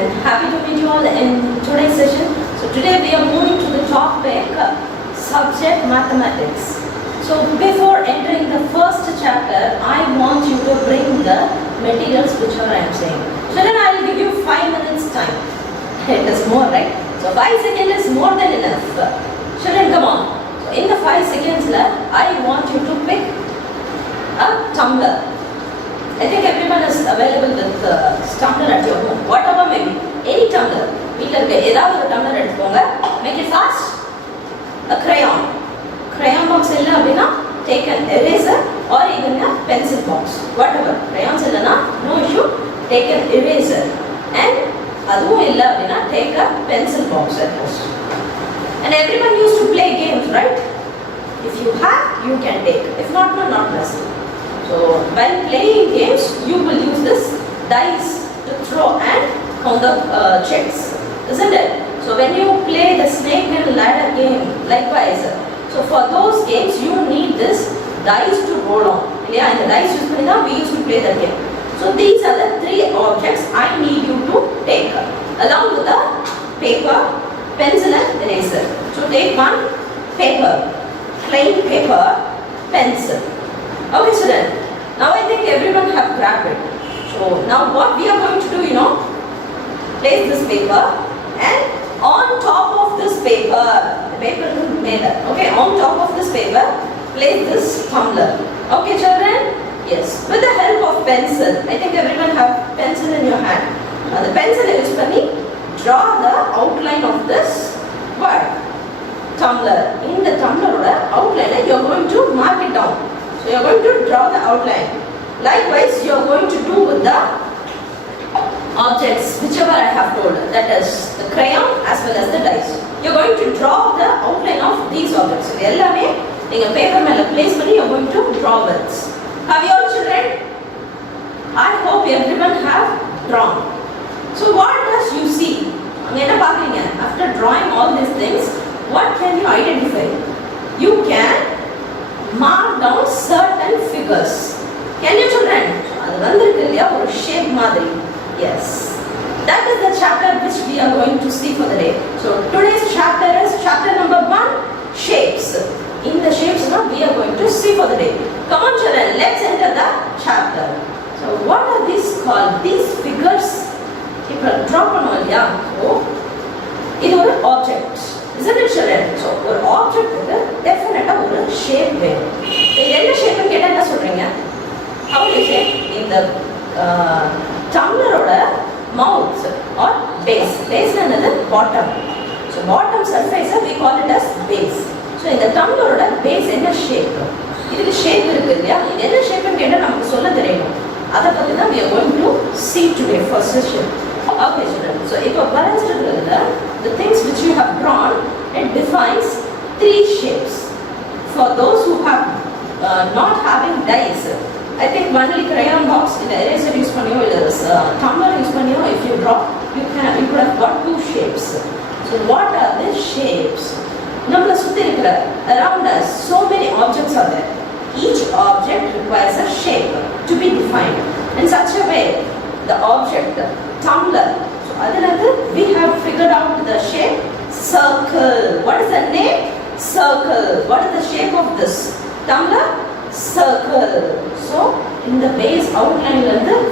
and happy to meet you all in today's session. So today we are moving to the topic subject mathematics. So before entering the first chapter, I want you to bring the materials whichever I am saying. So then I will give you 5 minutes time. It is more, right? So 5 seconds is more than enough. Children, come on. So in the 5 seconds I want you to pick a tumbler. I think everyone is available with tumbler at your home. Whatever may be, any tumbler. வீட்டில் இருக்க ஏதாவது ஒரு tumbler எடுத்துக்கோங்க. Make it fast. A crayon. Crayon box இல்லை அப்படின்னா take an eraser or even a pencil box. Whatever. Crayons இல்லைன்னா no issue. Take an eraser. And அதுவும் இல்லை அப்படின்னா take a pencil box at most. And everyone used to play games, right? If you have, you can take. If not, no, not necessary. So while playing games, you will use this dice to throw and count the checks, isn't it? So when you play the snake and ladder game, likewise. So for those games, you need this dice to roll on. Yeah, and the dice use panni we used to play that game. So these are the 3 objects I need you to take, along with the paper, pencil and eraser. So take one paper, plain paper, pencil. Okay, student. Now I think everyone have grabbed it. So now what we are going to do, place this paper and on top of this paper, the paper is made up. Okay, on top of this paper, place this tumbler. Okay, children? Yes. With the help of pencil, I think everyone have pencil in your hand. Now the pencil use panni, draw the outline of this what? Tumbler. In the tumbler outline, you are going to mark it down. So you are going to draw the outline. Likewise, you are going to do with the objects, whichever I have told. That is the crayon as well as the dice. You are going to draw the outline of these objects. So ellame neenga paper mela place panni you are going to draw with. Have you all children? I hope everyone have drawn. So what does you see? Anga enna paakringa? After drawing all these things, what can you identify? You can mark down certain figures. Can you children? அது வந்திருக்கு இல்லையா ஒரு shape மாதிரி. Yes. That is the chapter which we are going to see for the day. So today's chapter is chapter number 1, shapes. In the shapes we are going to see for the day. Come on children, let's enter the chapter. So what are these called? These figures. இப்போ draw பண்ணுவோம் இல்லையா? So இது ஒரு object. Isn't it children? So ஒரு objectக்கு definitely ஒரு shape வேணும். என்ன shape கேட்டா என்ன சொல்றீங்க? How do you say? In the tumbler mouth or base. Base is bottom. So bottom surface we call it as base. So in the tumbler base என்ன shape? இதுக்கு shape இருக்கு இல்லையா? இது என்ன shape கேட்டா நமக்கு சொல்ல தெரியணும். அத பத்தி தான் we are going to see today for session. Okay children. So இப்போ வரைஞ்சிருக்கிறதுல the things which you have drawn, it defines 3 shapes. For those who have not having dice, I think only crayon box, in eraser use panniyo, tumbler use panniyo, if you draw, you could have got 2 shapes. So what are these shapes? Nammala sutti irukra around us, so many objects are there. Each object requires a shape to be defined. In such a way, the object, tumbler, so adiladu we have figured out the shape circle. What is the name? Circle. What is the shape of this tumbler? Circle. So in the base outline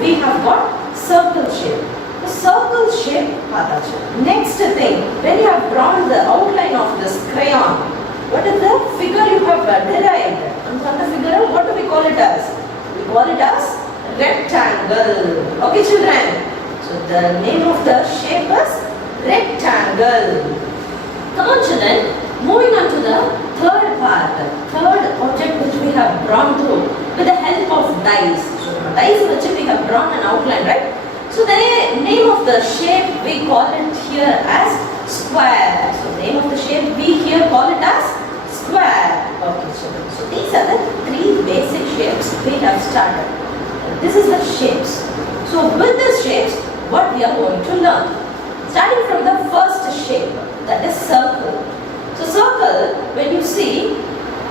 we have got circle shape. The circle shape paatachu. Next thing, when you have drawn the outline of this crayon, what is the figure you have derived? And from the figure, what do we call it as? We call it as rectangle. Okay children? So the name of the shape is rectangle. Come on children, moving on to the third part, third object which we have drawn through with the help of dice. So dice which we have drawn an outline, right? So the name of the shape we call it here as square. So name of the shape we here call it as square. Okay children. So these are the 3 basic shapes we have started. This is the shapes. So with these shapes, what we are going to learn? Starting from the first shape, that is circle. So circle, when you see,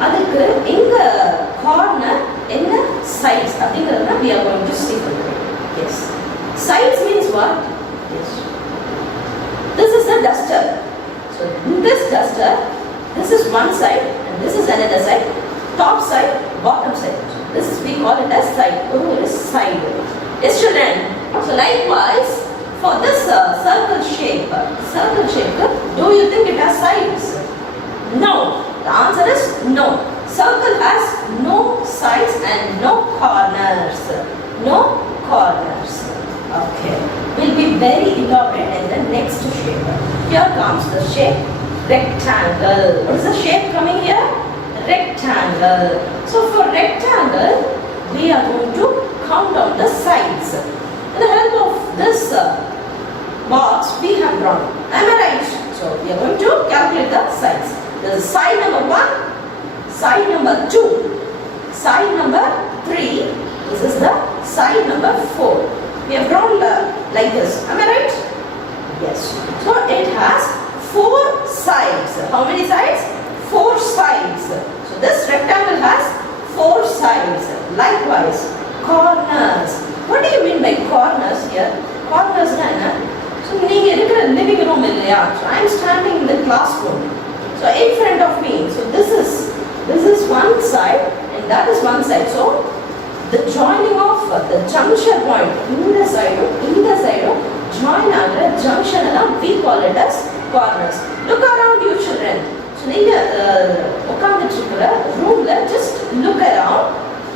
adukku inga corner enna sides அப்படிங்கறத we are going to see. Yes. Sides means what? Yes. one side and this is another side. Top side, bottom side. So this we call it as side. Oru is side. Yes, children. So likewise, for this circle shape, do you think it has sides? No. The answer is no. Circle has no sides and no corners. No corners. Okay. We'll be very elaborate in the next shape. Here comes the shape rectangle. What is the shape coming here? Rectangle. So for rectangle, we are going to count on the sides. With the help of this box, we have drawn. Am I right? So we are going to calculate the sides. This is side number 1, side number 2, side number 3. This is the side number 4. We have drawn like this. Am I right? Yes. So it has 4 sides. How many sides? 4 sides. So this rectangle has 4 sides. Likewise, corners. What do you mean by corners here? Corners na enna? So நீங்க இருக்கிற living room இல்லையா? So I am standing in the classroom. So in front of me. So this is one side and that is one side. So the joining of the junction point in the side join ஆகிற junction எல்லாம் we call it as corners. Look around you children. So நீங்க உட்கார்ந்துட்டு இருக்கிற roomல just look around.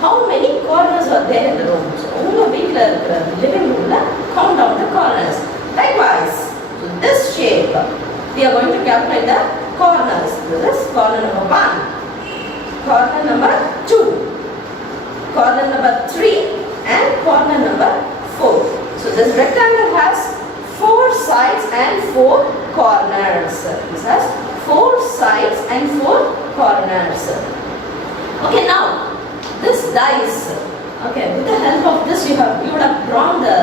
How many corners are there in the room? So உங்க வீட்ல இருக்கிற living roomல count down the corners. Likewise, so this shape we are going to calculate the corners. This is corner number 1, corner number 2, corner number 3 and corner number 4. So this rectangle has 4 sides and 4 corners. This has 4 sides and 4 corners. Okay, now this dice. Okay, with the help of this you would have drawn the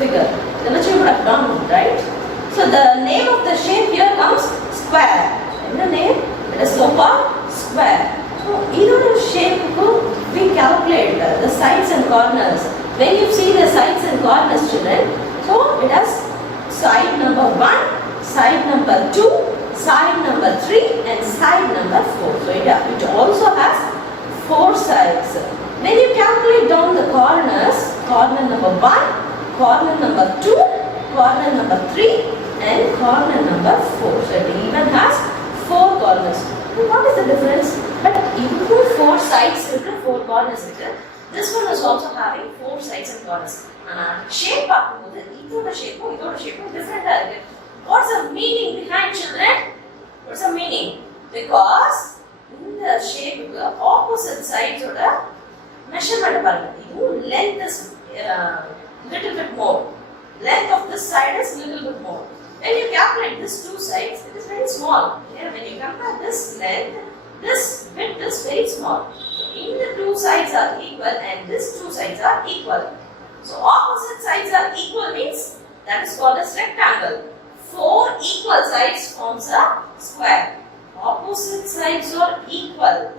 figure. Then you would have drawn, right? So the name of the shape here comes square. In the name, it is so-called square. So either shape we calculate the sides and corners. When you see the sides and corners, children, so it has side number 1, side number 2, side number 3 and side number 4. So it also has 4 sides. When you calculate down the corners, corner number 1, corner number 2, corner number 3 and corner number 4. So it even has 4 corners. What is the difference? But even 4 sides, 4 corners. This one is also having 4 sides and corners. Shape shape different. What's the meaning behind, children? What's the meaning? Because in the shape, the opposite sides of the measurement length is little bit more. Length of this side is little bit more. When you calculate these 2 sides, it is very small. Here, when you compare this length, this width is very small. So, in the 2 sides are equal and these 2 sides are equal. So, opposite sides are equal means that is called as rectangle. 4 equal sides forms a square. Opposite sides are equal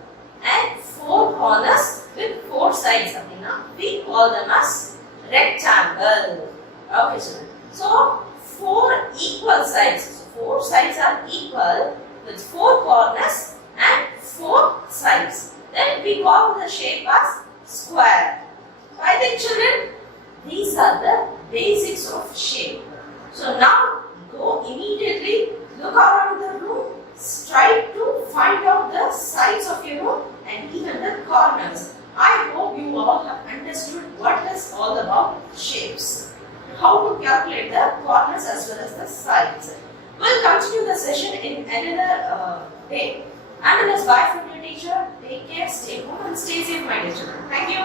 and 4 corners with 4 sides. We call them as rectangle. Okay, so 4 equal sides. So 4 sides are equal with 4 corners and 4 sides. Then we call the shape as square. So I think, children, these are the basics of shape. So now go immediately, look around the room, try to find out the sides of your room and even the corners. I hope you all have understood what is all about shapes. How to calculate the corners as well as the sides. We'll continue the session in another day. And bye from your teacher. Take care, stay home and stay safe, my dear children. Thank you.